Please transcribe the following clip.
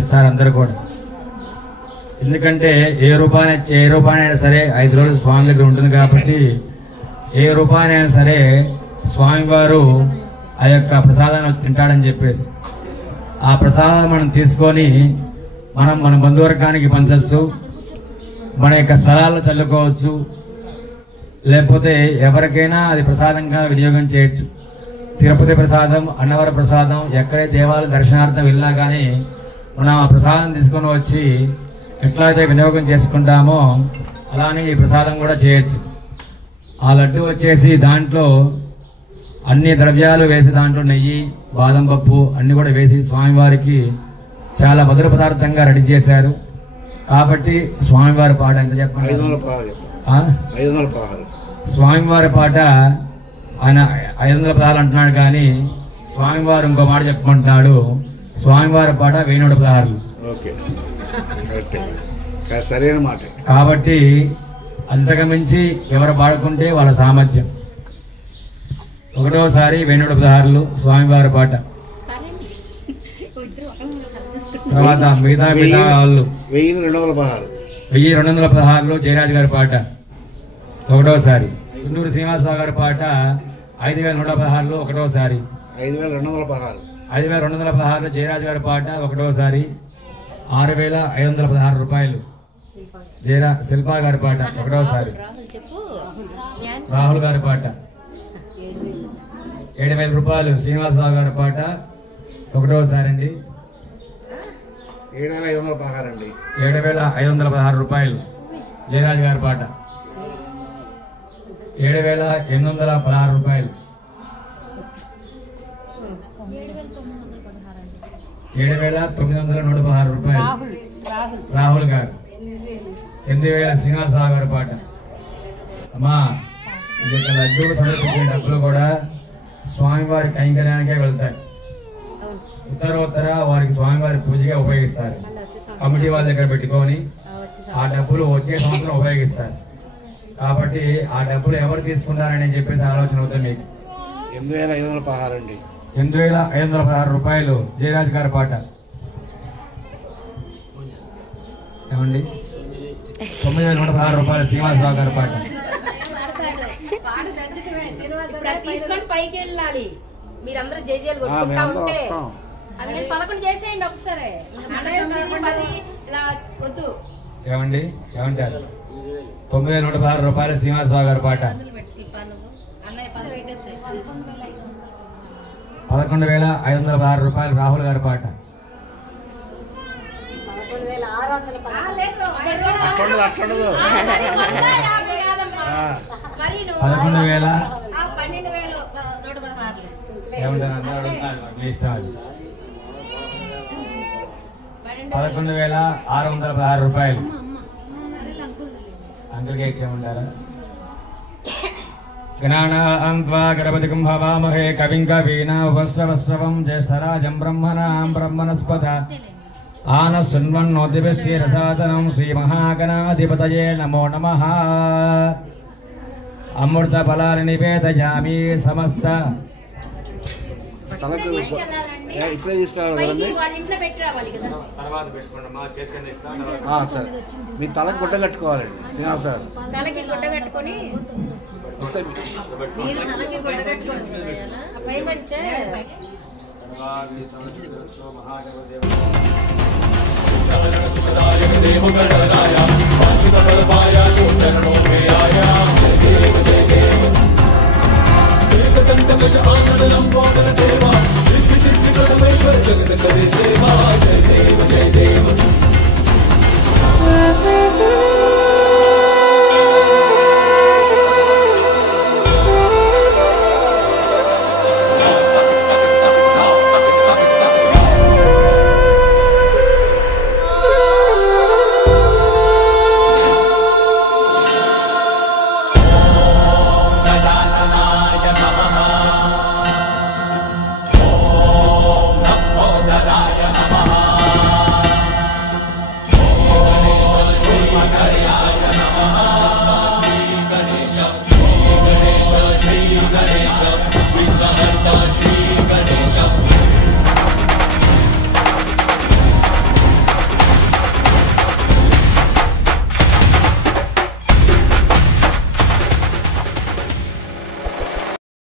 ఇస్తారు అందరూ కూడా. ఎందుకంటే ఏ రూపాయనైనా సరే 5 రోజులు స్వామి దగ్గర ఉంటుంది కాబట్టి ఏ రూపాయనైనా సరే స్వామివారు ఆ యొక్క ప్రసాదాన్ని వచ్చి తింటాడని చెప్పేసి ఆ ప్రసాదాన్ని మనం తీసుకొని మన బంధువర్గానికి పంచవచ్చు, మన యొక్క స్థలాల్లో చల్లుకోవచ్చు, లేకపోతే ఎవరికైనా అది ప్రసాదంగా వినియోగం చేయొచ్చు. తిరుపతి ప్రసాదం, అన్నవర ప్రసాదం, ఎక్కడైతే దేవాలయ దర్శనార్థం వెళ్ళినా కానీ మనం ఆ ప్రసాదం తీసుకొని వచ్చి ఎట్లయితే వినియోగం చేసుకుంటామో అలానే ఈ ప్రసాదం కూడా చేయొచ్చు. ఆ లడ్డు వచ్చేసి దాంట్లో అన్ని ద్రవ్యాలు వేసి దాంట్లో నెయ్యి, బాదం పప్పు అన్ని కూడా వేసి స్వామివారికి చాలా మధుర పదార్థంగా రెడీ చేశారు. కాబట్టి స్వామివారి పాట ఎంత చెప్పండి? స్వామివారి పాట ఆయన 500 పదాలు అంటున్నాడు కానీ స్వామివారు ఇంకో మాట చెప్పమంటున్నాడు. స్వామివారి పాట 1000 పదాలు. సరైన మాట. కాబట్టి అంతకు మించి ఎవరు పాడుకుంటే వాళ్ళ సామర్థ్యం. ఒకటోసారి 1000 పదాలు స్వామివారి పాట. తర్వాత మిగతా వాళ్ళు 1216 జయరాజు గారి పాట ఒకటోసారి. చుండూరు శ్రీనివాసరావు గారి పాట 5116 ఒకటోసారి. 5216 జయరాజు గారి పాట ఒకటోసారి. 6516 రూపాయలు శిల్పా గారి పాట ఒకటోసారి. రాహుల్ గారి పాట 7000 రూపాయలు శ్రీనివాసరావు గారి పాట ఒకటోసారి అండి. 7516 రూపాయలు జయరాజు గారి పాట. 7816 రూపాయలు 7916 రూపాయలు రాహుల్ గారు. 8000 శ్రీనివాసరావు గారి పాట. అమ్మా లడ్డూలు సమర్పించే డబ్బులు కూడా స్వామివారి కైంకర్యానికే వెళ్తాయి. ఉత్తరోత్తర వారికి స్వామివారి పూజగా ఉపయోగిస్తారు. కమిటీ వాళ్ళ దగ్గర పెట్టుకొని ఆ డబ్బులు వచ్చే సంవత్సరం ఉపయోగిస్తారు. కాబట్టి ఆ డబ్బులు ఎవరు తీసుకున్నారని చెప్పేసి ఆలోచన అవుతుంది మీకు. 8516 అండి. 8516 రూపాయలు జయరాజ్ గారి పాట. ఏమండి? 9116 రూపాయలు శ్రీనివాసరావు గారి పాట. తీసుకొని పైకి వెళ్ళాలి. మీరందరూ జేజేలు కొట్టుకుంటా ఉంటే 11 చేసేయండి ఒకసారి. వద్దు ఏమండి? ఏమంటారు? 9116 రూపాయలు శ్రీనివాసరావు గారి పాట. 11516 రూపాయలు రాహుల్ గారి పాట. 11000 ఏమంటారు? మీ ఇష్టం అది. 11616 రూపాయలు అంకుల్కి ఇచ్చేమంటారా? గణానాన్వా గణపతిం హవామహే కవిం కవీనాముపస్రవస్రవం జ్యేష్ఠరాజం బ్రహ్మణాం బ్రహ్మణస్పద ఆనశృణ్వన్నోతిభిశ్రీరసాదనం శ్రీమహాగణాధిపతయే నమో నమః. అమృత ఫలాన్ని నివేదయామి. సమస్త ఇప్పుడే తీసుకురావాలి. సరే, మీ తలకు గుడ్డ కట్టుకోవాలండి శ్రీనివాస గారు. తలకి గుడ్డ కట్టుకొని జగత